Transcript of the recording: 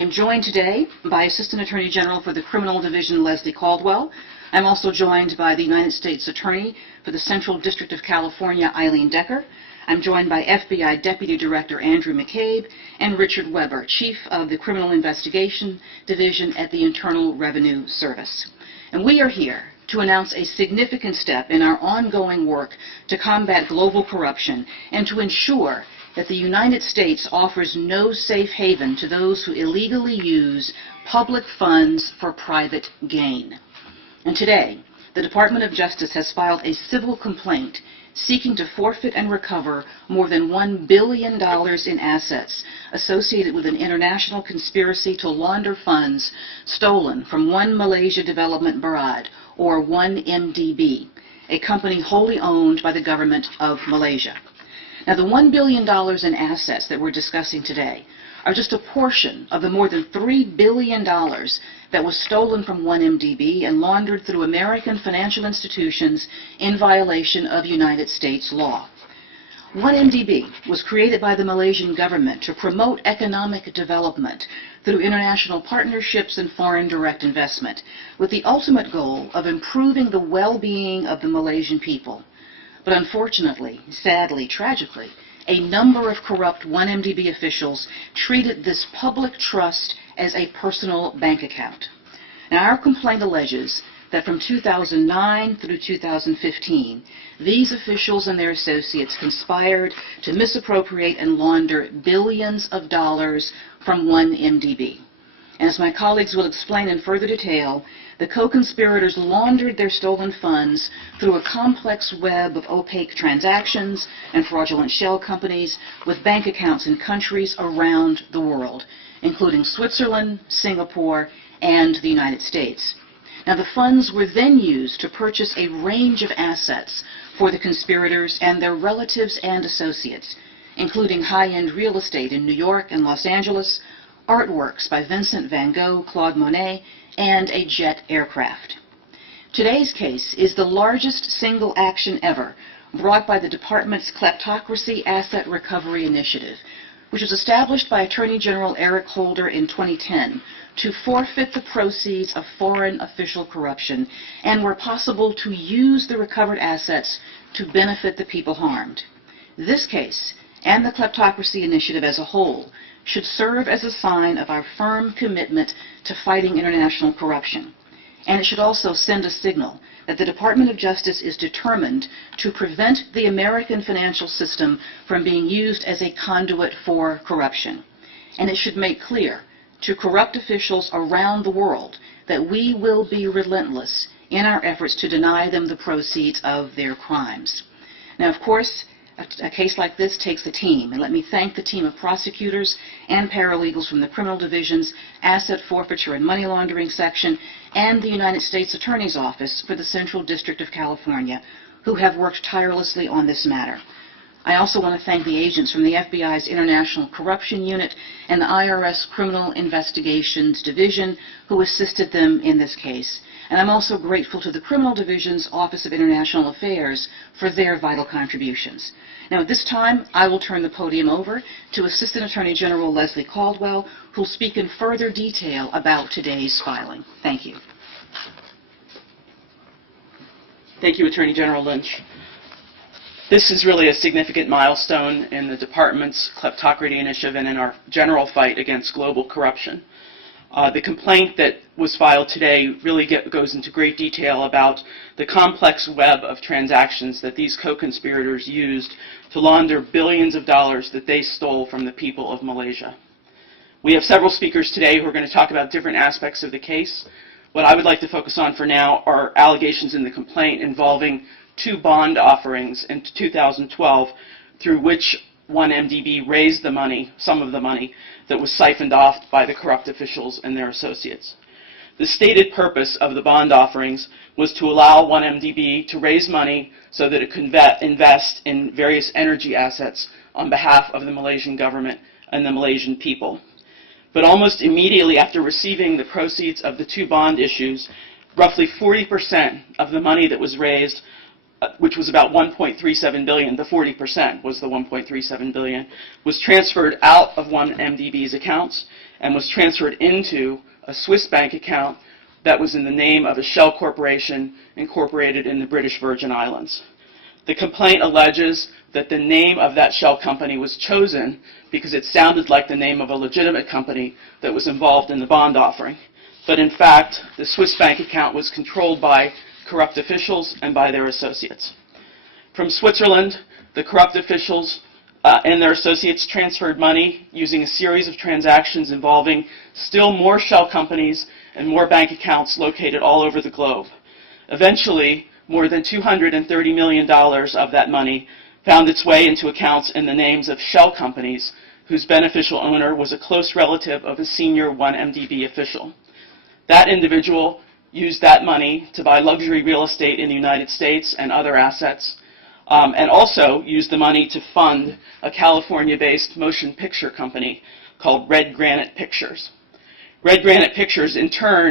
I'm joined today by Assistant Attorney General for the Criminal Division, Leslie Caldwell. I'm also joined by the United States Attorney for the Central District of California, Eileen Decker. I'm joined by FBI Deputy Director Andrew McCabe and Richard Weber, Chief of the Criminal Investigation Division at the Internal Revenue Service. And we are here to announce a significant step in our ongoing work to combat global corruption and to ensure that the United States offers no safe haven to those who illegally use public funds for private gain. And today, the Department of Justice has filed a civil complaint seeking to forfeit and recover more than $1 billion in assets associated with an international conspiracy to launder funds stolen from One Malaysia Development Berhad, or 1MDB, a company wholly owned by the government of Malaysia. Now, the $1 billion in assets that we're discussing today are just a portion of the more than $3 billion that was stolen from 1MDB and laundered through American financial institutions in violation of United States law. 1MDB was created by the Malaysian government to promote economic development through international partnerships and foreign direct investment, with the ultimate goal of improving the well-being of the Malaysian people. But unfortunately, sadly, tragically, a number of corrupt 1MDB officials treated this public trust as a personal bank account. Now, our complaint alleges that from 2009 through 2015, these officials and their associates conspired to misappropriate and launder billions of dollars from 1MDB. And as my colleagues will explain in further detail, the co-conspirators laundered their stolen funds through a complex web of opaque transactions and fraudulent shell companies with bank accounts in countries around the world, including Switzerland, Singapore, and the United States. Now, the funds were then used to purchase a range of assets for the conspirators and their relatives and associates, including high-end real estate in New York and Los Angeles, artworks by Vincent van Gogh, Claude Monet, and a jet aircraft. Today's case is the largest single action ever brought by the Department's Kleptocracy Asset Recovery Initiative, which was established by Attorney General Eric Holder in 2010 to forfeit the proceeds of foreign official corruption and, where possible, to use the recovered assets to benefit the people harmed. This case, and the Kleptocracy Initiative as a whole, should serve as a sign of our firm commitment to fighting international corruption. And it should also send a signal that the Department of Justice is determined to prevent the American financial system from being used as a conduit for corruption. And it should make clear to corrupt officials around the world that we will be relentless in our efforts to deny them the proceeds of their crimes. Now, of course, a case like this takes a team, and let me thank the team of prosecutors and paralegals from the Criminal Division's Asset Forfeiture and Money Laundering Section and the United States Attorney's Office for the Central District of California, who have worked tirelessly on this matter. I also want to thank the agents from the FBI's International Corruption Unit and the IRS Criminal Investigations Division who assisted them in this case. And I'm also grateful to the Criminal Division's Office of International Affairs for their vital contributions. Now, at this time, I will turn the podium over to Assistant Attorney General Leslie Caldwell, who will speak in further detail about today's filing. Thank you. Thank you, Attorney General Lynch. This is really a significant milestone in the Department's Kleptocracy Initiative and in our general fight against global corruption. The complaint that was filed today really goes into great detail about the complex web of transactions that these co-conspirators used to launder billions of dollars that they stole from the people of Malaysia. We have several speakers today who are going to talk about different aspects of the case. What I would like to focus on for now are allegations in the complaint involving two bond offerings in 2012 through which 1MDB raised the money, some of the money, that was siphoned off by the corrupt officials and their associates. The stated purpose of the bond offerings was to allow 1MDB to raise money so that it could invest in various energy assets on behalf of the Malaysian government and the Malaysian people. But almost immediately after receiving the proceeds of the two bond issues, roughly 40% of the money that was raised, which was about $1.37 billion, the 40% was the $1.37 billion, was transferred out of 1MDB's accounts and was transferred into a Swiss bank account that was in the name of a shell corporation incorporated in the British Virgin Islands. The complaint alleges that the name of that shell company was chosen because it sounded like the name of a legitimate company that was involved in the bond offering. But in fact, the Swiss bank account was controlled by corrupt officials and by their associates. From Switzerland, the corrupt officials and their associates transferred money using a series of transactions involving still more shell companies and more bank accounts located all over the globe. Eventually, more than $230 million of that money found its way into accounts in the names of shell companies whose beneficial owner was a close relative of a senior 1MDB official. That individual used that money to buy luxury real estate in the United States and other assets, and also used the money to fund a California-based motion picture company called Red Granite Pictures. Red Granite Pictures, in turn,